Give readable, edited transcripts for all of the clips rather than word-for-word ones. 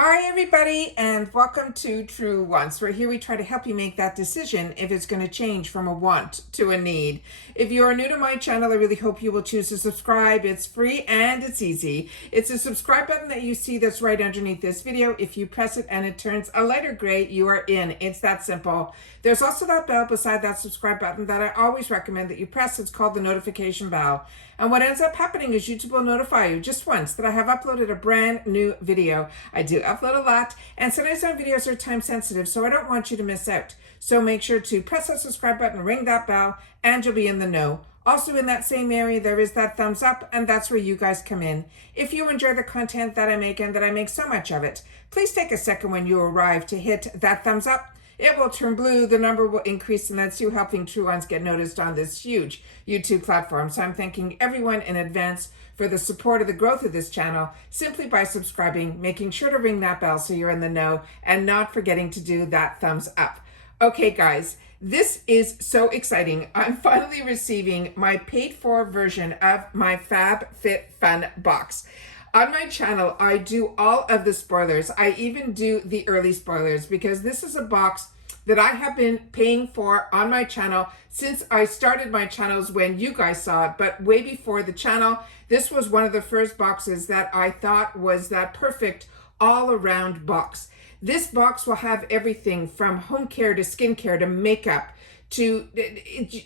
Hi everybody and welcome to True Wants, where here we try to help you make that decision if it's going to change from a want to a need. If you are new to my channel, I really hope you will choose to subscribe. It's free and it's easy. It's a subscribe button that you see that's right underneath this video. If you press it and it turns a lighter gray, you are in. It's that simple. There's also that bell beside that subscribe button that I always recommend that you press. It's called the notification bell. And what ends up happening is YouTube will notify you just once that I have uploaded a brand new video. I do upload a lot, and sometimes my videos are time sensitive, so I don't want you to miss out. So make sure to press that subscribe button, ring that bell, and you'll be in the know. Also in that same area, there is that thumbs up, and that's where you guys come in. If you enjoy the content that I make and that I make so much of it, please take a second when you arrive to hit that thumbs up. It will turn blue, the number will increase, and that's you helping True Ones get noticed on this huge YouTube platform. So I'm thanking everyone in advance for the support of the growth of this channel simply by subscribing, making sure to ring that bell so you're in the know, and not forgetting to do that thumbs up. Okay, guys, this is so exciting. I'm finally receiving my paid-for version of my FABFITFUN box. On my channel, I do all of the spoilers. I even do the early spoilers because this is a box that I have been paying for on my channel since I started my channels when you guys saw it, but way before the channel. This was one of the first boxes that I thought was that perfect all-around box. This box will have everything from home care to skincare to makeup to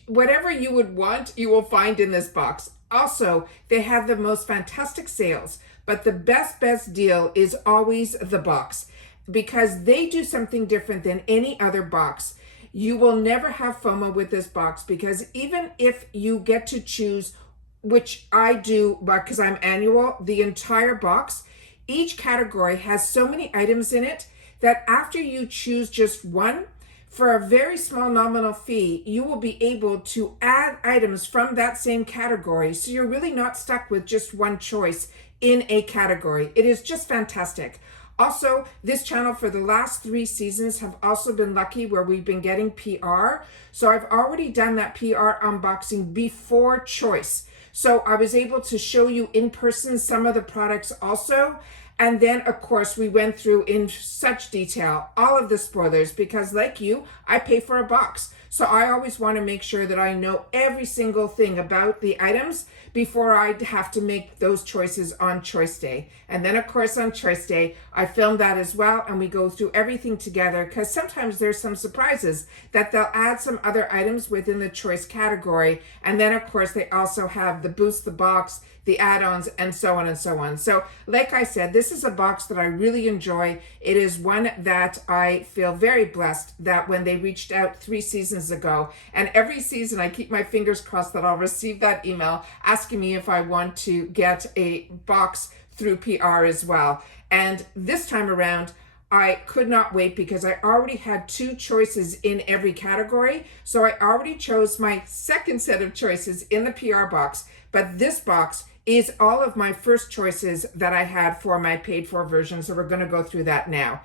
whatever you would want, you will find in this box. Also, they have the most fantastic sales, but the best deal is always the box because they do something different than any other box. You will never have FOMO with this box because even if you get to choose, which I do because I'm annual, the entire box, each category has so many items in it that after you choose just one, for a very small nominal fee, you will be able to add items from that same category. So you're really not stuck with just one choice in a category. It is just fantastic. Also, this channel for the last 3 seasons have also been lucky where we've been getting PR. So I've already done that PR unboxing before choice. So I was able to show you in person some of the products also. And then, of course, we went through in such detail all of the spoilers because, like you, I pay for a box. So I always want to make sure that I know every single thing about the items before I have to make those choices on choice day. And then, of course, on choice day, I film that as well, and we go through everything together because sometimes there's some surprises that they'll add some other items within the choice category. And then, of course, they also have the boost the box, the add-ons, and so on and so on. So like I said, this is a box that I really enjoy. It is one that I feel very blessed that when they reached out 3 seasons ago, and every season I keep my fingers crossed that I'll receive that email asking me if I want to get a box through PR as well. And this time around, I could not wait because I already had 2 choices in every category. So I already chose my second set of choices in the PR box, but this box is all of my first choices that I had for my paid for version. So we're going to go through that now.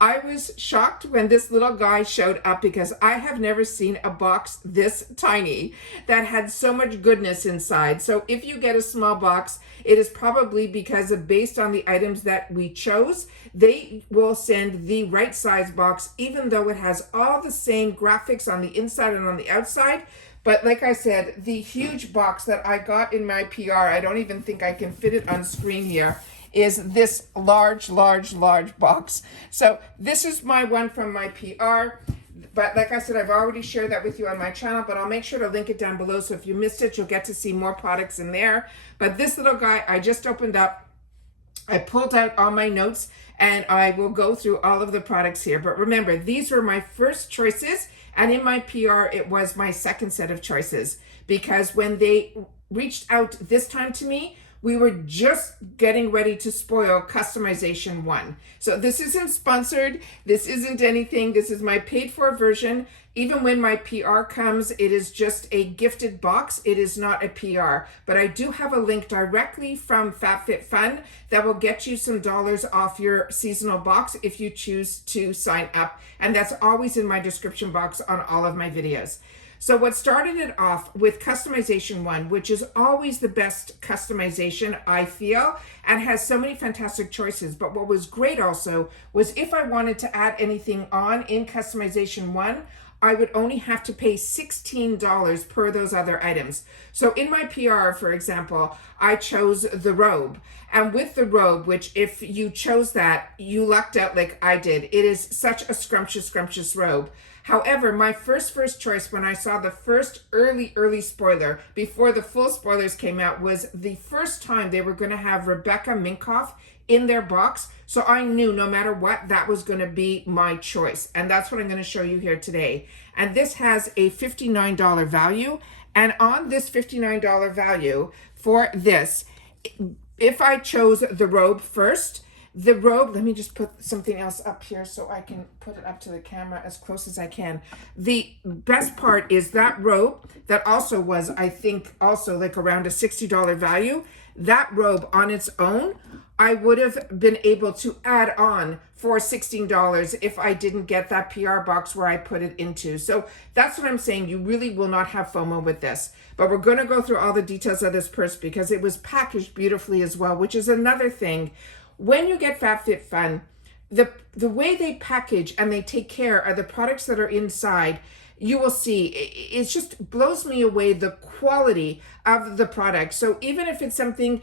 I was shocked when this little guy showed up because I have never seen a box this tiny that had so much goodness inside. So if you get a small box, it is probably because of based on the items that we chose, they will send the right size box, even though it has all the same graphics on the inside and on the outside. But like I said, the huge box that I got in my PR, I don't even think I can fit it on screen here, is this large box. So this is my one from my PR. But like I said, I've already shared that with you on my channel, but I'll make sure to link it down below. So if you missed it, you'll get to see more products in there. But this little guy, I just opened up. I pulled out all my notes and I will go through all of the products here. But remember, these were my first choices. And in my PR, it was my second set of choices because when they reached out this time to me, we were just getting ready to spoil customization 1. So this isn't sponsored. This isn't anything. This is my paid for version. Even when my PR comes, it is just a gifted box. It is not a PR, but I do have a link directly from FABFITFUN that will get you some dollars off your seasonal box if you choose to sign up. And that's always in my description box on all of my videos. So what started it off with customization one, which is always the best customization, I feel, and has so many fantastic choices. But what was great also was if I wanted to add anything on in customization one, I would only have to pay $16 per those other items. So in my PR, for example, I chose the robe. And with the robe, which if you chose that, you lucked out like I did. It is such a scrumptious robe. However, my first choice when I saw the first early spoiler, before the full spoilers came out, was the first time they were going to have Rebecca Minkoff in their box. So I knew no matter what, that was going to be my choice. And that's what I'm going to show you here today. And this has a $59 value. And on this $59 value for this, if I chose the robe first, the robe, let me just put something else up here so I can put it up to the camera as close as I can. The best part is that robe that also was, I think, also like around a $60 value. That robe on its own, I would have been able to add on for $16 if I didn't get that PR box where I put it into. So that's what I'm saying. You really will not have FOMO with this. But we're going to go through all the details of this purse because it was packaged beautifully as well, which is another thing. When you get FabFitFun, the way they package and they take care of the products that are inside, you will see it just blows me away, the quality of the product. So even if it's something,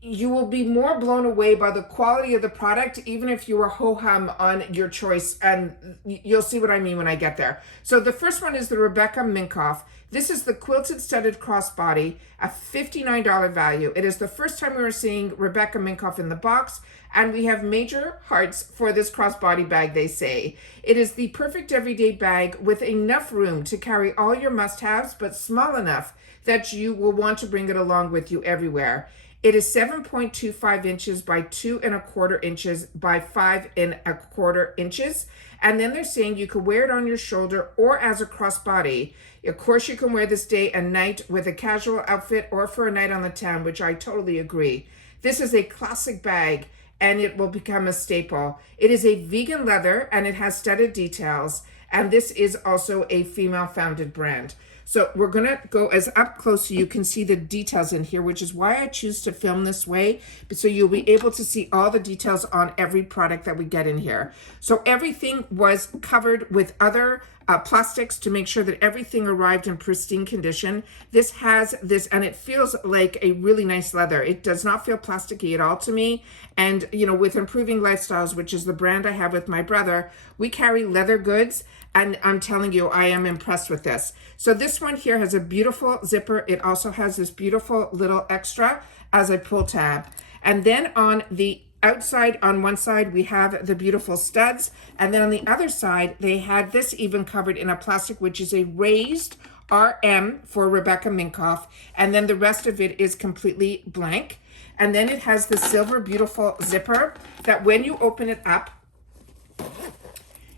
you will be more blown away by the quality of the product, even if you were ho-hum on your choice. And you'll see what I mean when I get there. So the first one is the Rebecca Minkoff. This is the quilted studded crossbody, a $59 value. It is the first time we were seeing Rebecca Minkoff in the box, and we have major hearts for this crossbody bag, they say. It is the perfect everyday bag with enough room to carry all your must-haves, but small enough that you will want to bring it along with you everywhere. It is 7.25 inches by 2.25 inches by 5.25 inches. And then they're saying you could wear it on your shoulder or as a crossbody. Of course, you can wear this day and night with a casual outfit or for a night on the town, which I totally agree. This is a classic bag and it will become a staple. It is a vegan leather and it has studded details. And this is also a female-founded brand. So we're going to go as up close so you can see the details in here, which is why I choose to film this way, so you'll be able to see all the details on every product that we get in here. So everything was covered with other plastics to make sure that everything arrived in pristine condition. This has this, and it feels like a really nice leather. It does not feel plasticky at all to me. And, you know, with Improving Lifestyles, which is the brand I have with my brother, we carry leather goods. And I'm telling you, I am impressed with this. So this one here has a beautiful zipper. It also has this beautiful little extra as a pull tab. And then on the outside, on one side, we have the beautiful studs. And then on the other side, they had this even covered in a plastic, which is a raised RM for Rebecca Minkoff. And then the rest of it is completely blank. And then it has the silver beautiful zipper that when you open it up,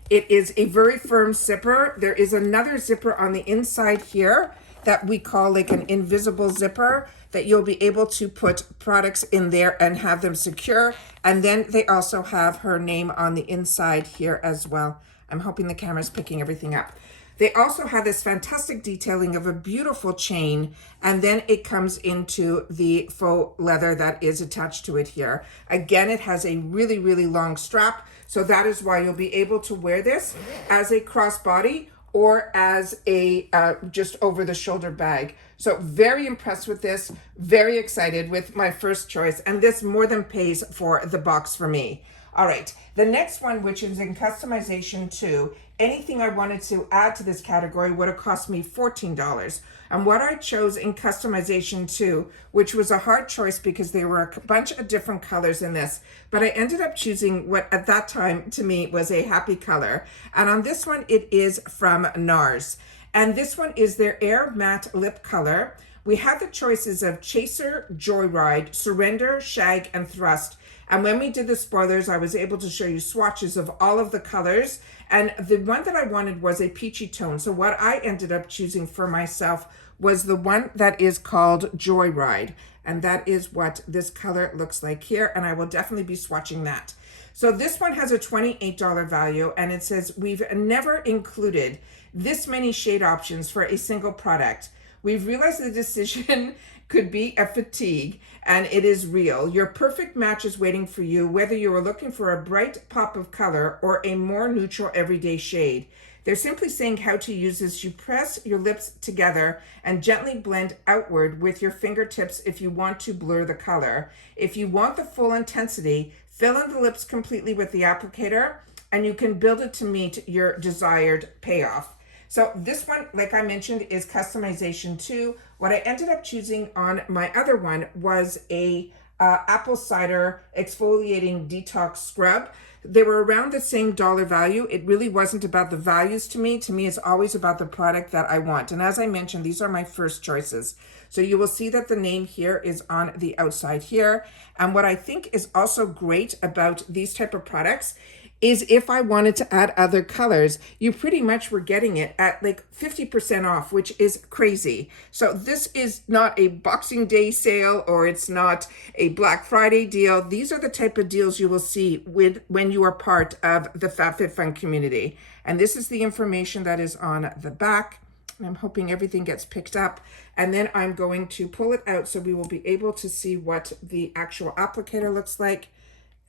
it is a very firm zipper. There is another zipper on the inside here that we call like an invisible zipper that you'll be able to put products in there and have them secure. And then they also have her name on the inside here as well. I'm hoping the camera's picking everything up. They also have this fantastic detailing of a beautiful chain, and then it comes into the faux leather that is attached to it here. Again, it has a really, really long strap, so that is why you'll be able to wear this as a crossbody or as a just over the shoulder bag. So very impressed with this, very excited with my first choice, and this more than pays for the box for me. All right, the next one, which is in customization 2, anything I wanted to add to this category would have cost me $14. And what I chose in customization 2, which was a hard choice because there were a bunch of different colors in this, but I ended up choosing what at that time to me was a happy color. And on this one, it is from NARS. And this one is their Air Matte Lip Color. We had the choices of Chaser, Joyride, Surrender, Shag, and Thrust. And when we did the spoilers, I was able to show you swatches of all of the colors. And the one that I wanted was a peachy tone. So what I ended up choosing for myself was the one that is called Joyride. And that is what this color looks like here. And I will definitely be swatching that. So this one has a $28 value, and it says, we've never included this many shade options for a single product. We've realized the decision could be a fatigue, and it is real. Your perfect match is waiting for you, whether you are looking for a bright pop of color or a more neutral everyday shade. They're simply saying how to use this. You press your lips together and gently blend outward with your fingertips if you want to blur the color. If you want the full intensity, fill in the lips completely with the applicator, and you can build it to meet your desired payoff. So this one, like I mentioned, is customization too. What I ended up choosing on my other one was a apple cider exfoliating detox scrub. They were around the same dollar value. It really wasn't about the values to me. To me, it's always about the product that I want. And as I mentioned, these are my first choices. So you will see that the name here is on the outside here. And what I think is also great about these type of products is if I wanted to add other colors, you pretty much were getting it at like 50% off, which is crazy. So this is not a Boxing Day sale, or it's not a Black Friday deal. These are the type of deals you will see when you are part of the FabFitFun community. And this is the information that is on the back. And I'm hoping everything gets picked up. And then I'm going to pull it out so we will be able to see what the actual applicator looks like.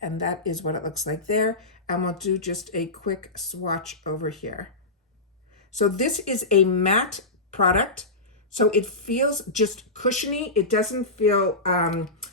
And that is what it looks like there. And we'll do just a quick swatch over here. So this is a matte product. So it feels just cushiony. It doesn't feel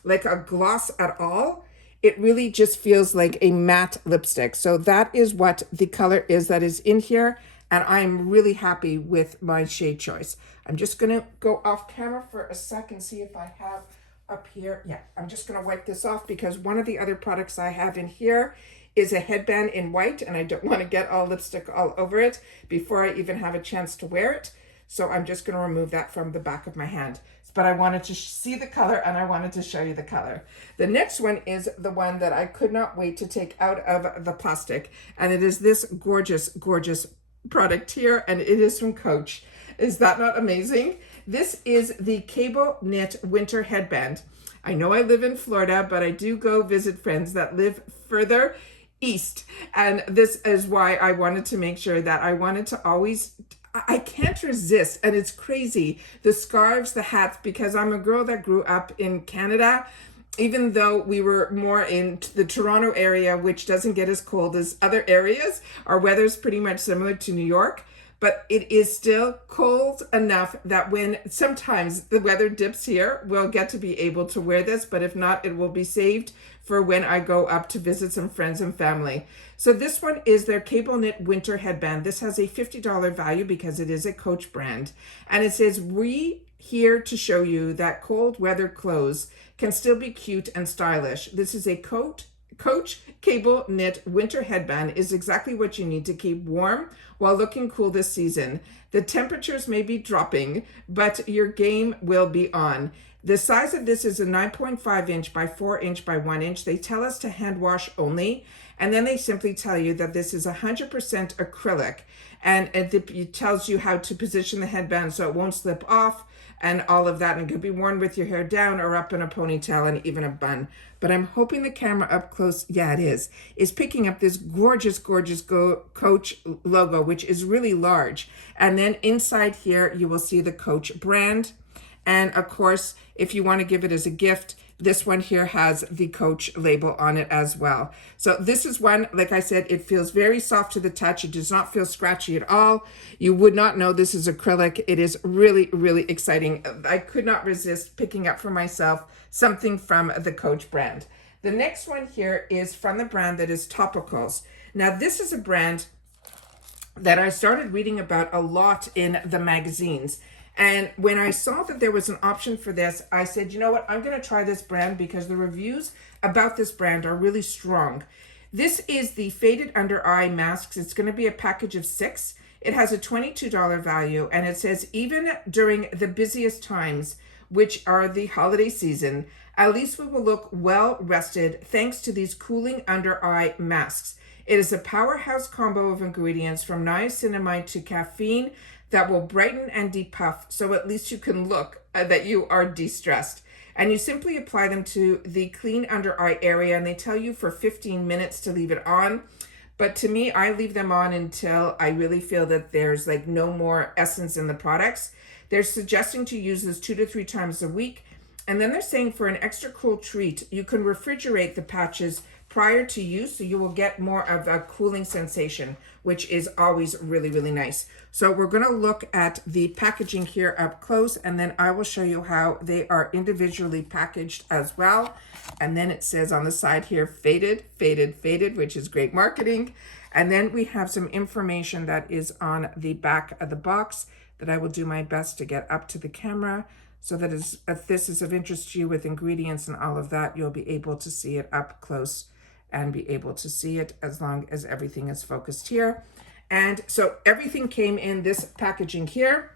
like a gloss at all. It really just feels like a matte lipstick. So that is what the color is that is in here. And I'm really happy with my shade choice. I'm just gonna go off camera for a second, see if I have up here. Yeah, I'm just gonna wipe this off because one of the other products I have in here is a headband in white, and I don't want to get all lipstick all over it before I even have a chance to wear it. So I'm just going to remove that from the back of my hand. But I wanted to see the color, and I wanted to show you the color. The next one is the one that I could not wait to take out of the plastic, and it is this gorgeous, gorgeous product here, and it is from Coach. Is that not amazing? This is the cable knit winter headband. I know I live in Florida, but I do go visit friends that live further east, and this is why I wanted to make sure that I wanted to always, I can't resist, and it's crazy, the scarves, the hats, because I'm a girl that grew up in Canada. Even though we were more in the Toronto area, which doesn't get as cold as other areas, our weather's pretty much similar to New York, but it is still cold enough that when sometimes the weather dips here, we'll get to be able to wear this, but if not, it will be saved for when I go up to visit some friends and family. So this one is their cable knit winter headband. This has a $50 value because it is a Coach brand. And it says, we here to show you that cold weather clothes can still be cute and stylish. This is a Coach cable knit winter headband is exactly what you need to keep warm while looking cool this season. The temperatures may be dropping, but your game will be on. The size of this is a 9.5 inch by 4 inch by 1 inch. They tell us to hand wash only, and then they simply tell you that this is 100% acrylic, and it tells you how to position the headband so it won't slip off and all of that, and it could be worn with your hair down or up in a ponytail and even a bun. But I'm hoping the camera up close, yeah, it is picking up this gorgeous, gorgeous Coach logo, which is really large. And then inside here, you will see the Coach brand. And of course, if you want to give it as a gift, this one here has the Coach label on it as well. So this is one, like I said, it feels very soft to the touch. It does not feel scratchy at all. You would not know this is acrylic. It is really, really exciting. I could not resist picking up for myself something from the Coach brand. The next one here is from the brand that is Topicals. Now, this is a brand that I started reading about a lot in the magazines. And when I saw that there was an option for this, I said, you know what, I'm going to try this brand because the reviews about this brand are really strong. This is the Faded Under Eye Masks. It's going to be a package of 6. It has a $22 value, and it says, even during the busiest times, which are the holiday season, at least we will look well rested thanks to these cooling under eye masks. It is a powerhouse combo of ingredients from niacinamide to caffeine that will brighten and depuff, so at least you can look that you are de-stressed. And you simply apply them to the clean under eye area, and they tell you for 15 minutes to leave it on. But to me, I leave them on until I really feel that there's like no more essence in the products. They're suggesting to use this 2 to 3 times a week. And then they're saying for an extra cool treat, you can refrigerate the patches prior to use, so you will get more of a cooling sensation, which is always really, really nice. So we're going to look at the packaging here up close, and then I will show you how they are individually packaged as well. And then it says on the side here, faded, faded, faded, which is great marketing. And then we have some information that is on the back of the box that I will do my best to get up to the camera, so that if this is of interest to you with ingredients and all of that, you'll be able to see it up close and be able to see it as long as everything is focused here. And so everything came in this packaging here,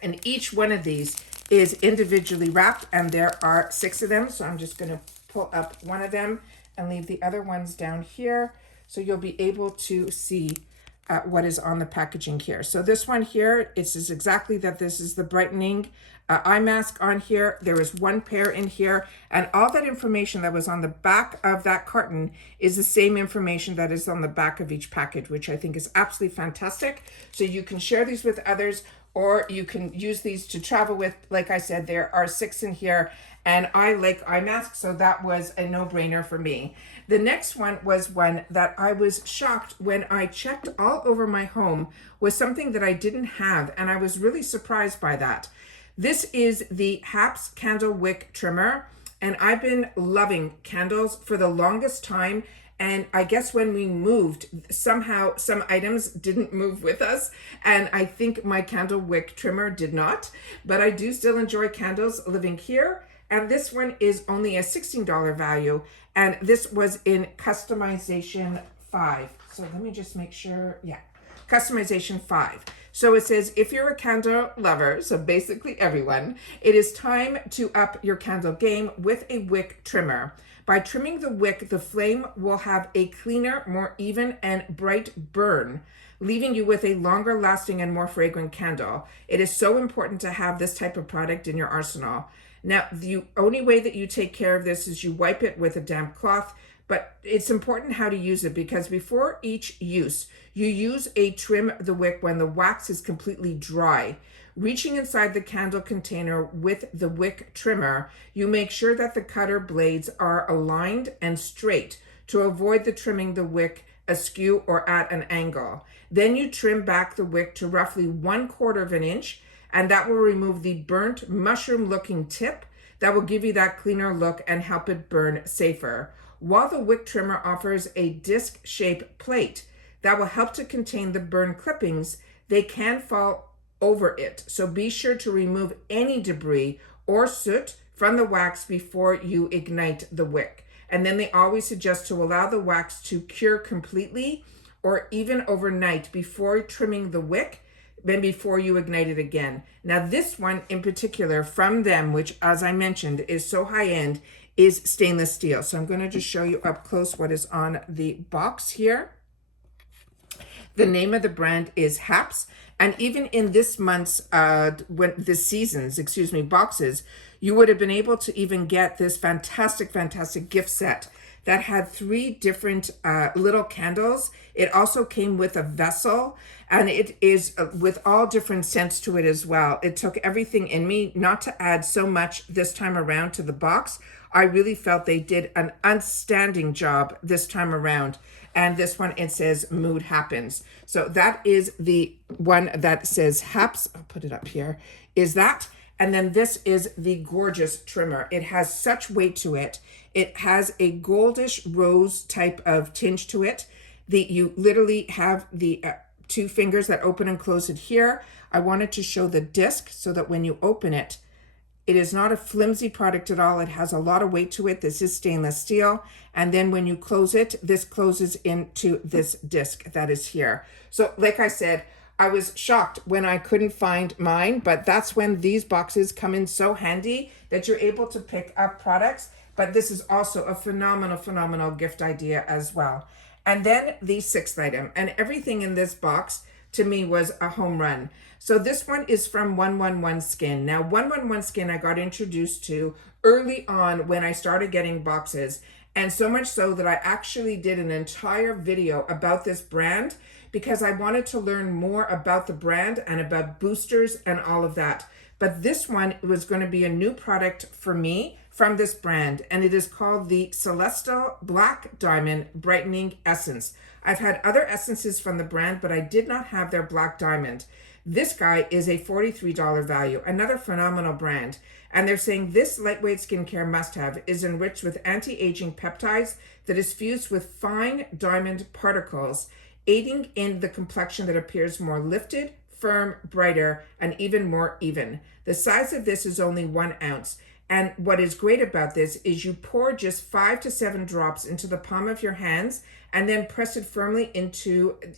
and each one of these is individually wrapped, and there are 6 of them. So I'm just going to pull up one of them and leave the other ones down here, so you'll be able to see what is on the packaging here. So this one here, it says exactly that this is the brightening eye mask on here. There is 1 pair in here, and all that information that was on the back of that carton is the same information that is on the back of each package, which I think is absolutely fantastic. So you can share these with others, or you can use these to travel with. Like I said, there are 6 in here, and I like eye masks, so that was a no-brainer for me. The next one was one that I was shocked when I checked all over my home, was something that I didn't have, and I was really surprised by that. This is the Haps Candle Wick Trimmer, and I've been loving candles for the longest time. And I guess when we moved, somehow some items didn't move with us, and I think my candle wick trimmer did not, but I do still enjoy candles living here. And this one is only a $16 value, and this was in customization 5. So let me just make sure, yeah, customization 5. So it says, if you're a candle lover, so basically everyone, it is time to up your candle game with a wick trimmer. By trimming the wick, the flame will have a cleaner, more even, and bright burn, leaving you with a longer lasting and more fragrant candle. It is so important to have this type of product in your arsenal. Now, the only way that you take care of this is you wipe it with a damp cloth, but it's important how to use it, because before each use, you use a trim the wick when the wax is completely dry. Reaching inside the candle container with the wick trimmer, you make sure that the cutter blades are aligned and straight to avoid the trimming the wick askew or at an angle. Then you trim back the wick to roughly 1/4 of an inch, and that will remove the burnt mushroom looking tip that will give you that cleaner look and help it burn safer. While the wick trimmer offers a disc shaped plate that will help to contain the burn clippings, they can fall over it. So be sure to remove any debris or soot from the wax before you ignite the wick. And then they always suggest to allow the wax to cure completely or even overnight before trimming the wick, then before you ignite it again. Now this one in particular from them, which as I mentioned is so high end, is stainless steel. So I'm going to just show you up close what is on the box here. The name of the brand is Haps. And even in this month's, this season's, boxes, you would have been able to even get this fantastic, fantastic gift set that had 3 different little candles. It also came with a vessel, and it is with all different scents to it as well. It took everything in me not to add so much this time around to the box. I really felt they did an outstanding job this time around. And this one, it says Mood Happens. So that is the one that says Haps. I'll put it up here. Is that? And then this is the gorgeous trimmer. It has such weight to it. It has a goldish rose type of tinge to it. You literally have the 2 fingers that open and close it here. I wanted to show the disc so that when you open it, it is not a flimsy product at all. It has a lot of weight to it. This is stainless steel. And then when you close it, this closes into this disc that is here. So like I said, I was shocked when I couldn't find mine, but that's when these boxes come in so handy that you're able to pick up products. But this is also a phenomenal, phenomenal gift idea as well. And then the 6th item, and everything in this box to me was a home run. So this one is from 111 Skin. Now 111 Skin I got introduced to early on when I started getting boxes, and so much so that I actually did an entire video about this brand because I wanted to learn more about the brand and about boosters and all of that. But this one was going to be a new product for me from this brand, and it is called the Celestial Black Diamond Brightening Essence. I've had other essences from the brand, but I did not have their Black Diamond. This guy is a $43 value, another phenomenal brand. And they're saying this lightweight skincare must-have is enriched with anti-aging peptides that is fused with fine diamond particles, aiding in the complexion that appears more lifted, firm, brighter, and even more even. The size of this is only 1 ounce. And what is great about this is you pour just 5 to 7 drops into the palm of your hands and then press it firmly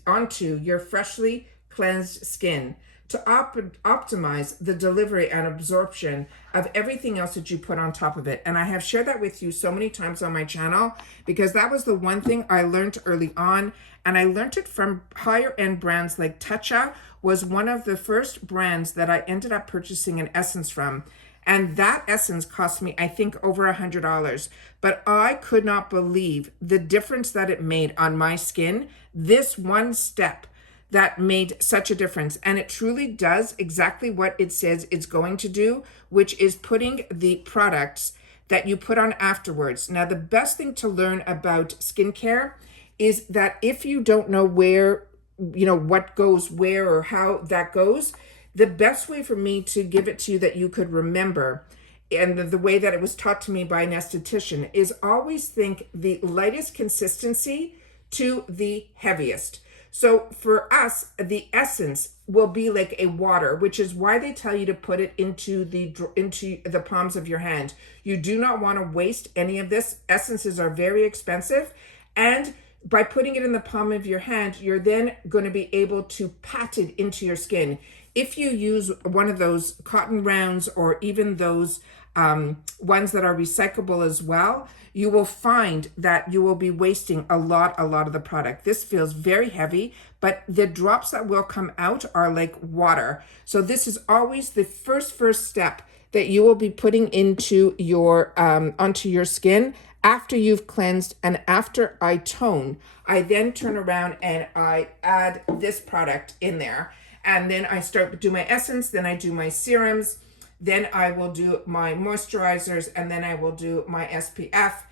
onto your freshly cleansed skin to optimize the delivery and absorption of everything else that you put on top of it. And I have shared that with you so many times on my channel because that was the one thing I learned early on, and I learned it from higher end brands like Tatcha was one of the first brands that I ended up purchasing an essence from. And that essence cost me, I think, over $100. But I could not believe the difference that it made on my skin. This one step that made such a difference. And it truly does exactly what it says it's going to do, which is putting the products that you put on afterwards. Now, the best thing to learn about skincare is that if you don't know where, what goes where or how that goes, the best way for me to give it to you that you could remember, and the way that it was taught to me by an esthetician, is always think the lightest consistency to the heaviest. So for us, the essence will be like a water, which is why they tell you to put it into the palms of your hand. You do not want to waste any of this. Essences are very expensive, and by putting it in the palm of your hand, you're then going to be able to pat it into your skin. If you use one of those cotton rounds or even those ones that are recyclable as well, you will find that you will be wasting a lot of the product. This feels very heavy, but the drops that will come out are like water. So this is always the first step that you will be putting into your onto your skin after you've cleansed and after I tone. I then turn around and I add this product in there. And then I start to do my essence, then I do my serums, then I will do my moisturizers, and then I will do my SPF,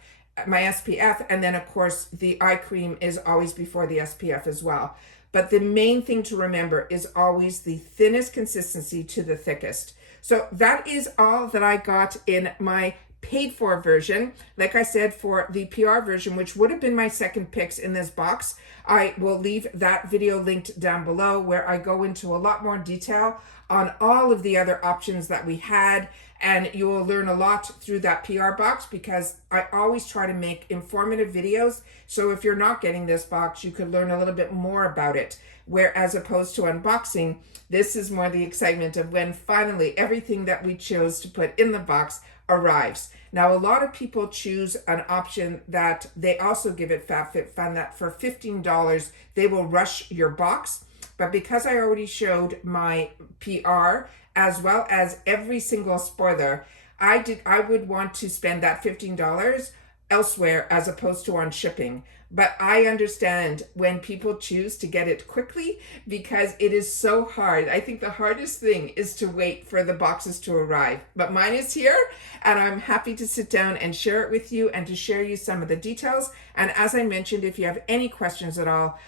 and then of course the eye cream is always before the SPF as well. But the main thing to remember is always the thinnest consistency to the thickest. So that is all that I got in my paid for version. Like I said, for the PR version, which would have been my second picks in this box, I will leave that video linked down below where I go into a lot more detail on all of the other options that we had, and you will learn a lot through that PR box because I always try to make informative videos. So if you're not getting this box, you could learn a little bit more about it. Where as opposed to unboxing, this is more the excitement of when finally everything that we chose to put in the box arrives. Now, a lot of people choose an option that they also give at FabFitFun that for $15, they will rush your box. But because I already showed my PR as well as every single spoiler, I would want to spend that $15 elsewhere as opposed to on shipping. But I understand when people choose to get it quickly because it is so hard. I think the hardest thing is to wait for the boxes to arrive. But mine is here, and I'm happy to sit down and share it with you and to share you some of the details. And as I mentioned, if you have any questions at all,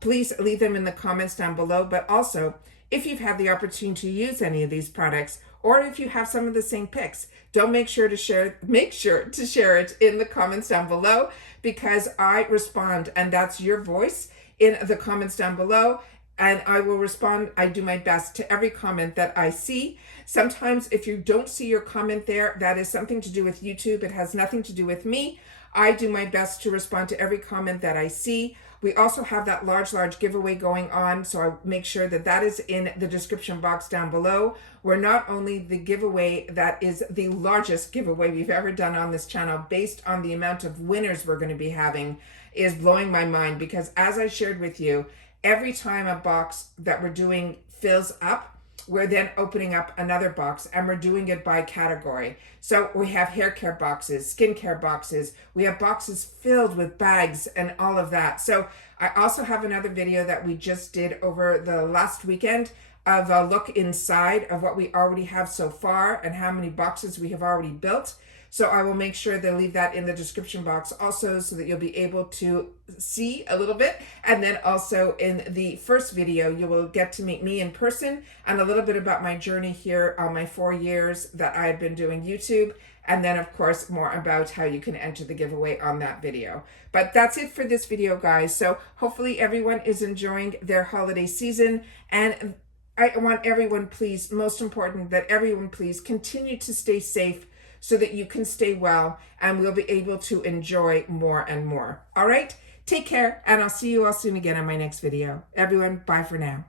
please leave them in the comments down below. But also, if you've had the opportunity to use any of these products, or if you have some of the same picks, make sure to share it in the comments down below, because I respond, and that's your voice in the comments down below, and I will respond. I do my best to every comment that I see. Sometimes if you don't see your comment there, that is something to do with YouTube. It has nothing to do with me. I do my best to respond to every comment that I see. We also have that large giveaway going on, so I'll make sure that that is in the description box down below, where not only the giveaway that is the largest giveaway we've ever done on this channel based on the amount of winners we're going to be having is blowing my mind, because as I shared with you, every time a box that we're doing fills up, we're then opening up another box, and we're doing it by category. So we have hair care boxes, skincare boxes, we have boxes filled with bags and all of that. So I also have another video that we just did over the last weekend of a look inside of what we already have so far and how many boxes we have already built. So I will make sure to leave that in the description box also, so that you'll be able to see a little bit. And then also in the first video, you will get to meet me in person and a little bit about my journey here on my 4 years that I've been doing YouTube. And then of course, more about how you can enter the giveaway on that video. But that's it for this video, guys. So hopefully everyone is enjoying their holiday season, and I want everyone, please, most important, that everyone please continue to stay safe, so that you can stay well and we'll be able to enjoy more and more. All right, take care, and I'll see you all soon again on my next video. Everyone, bye for now.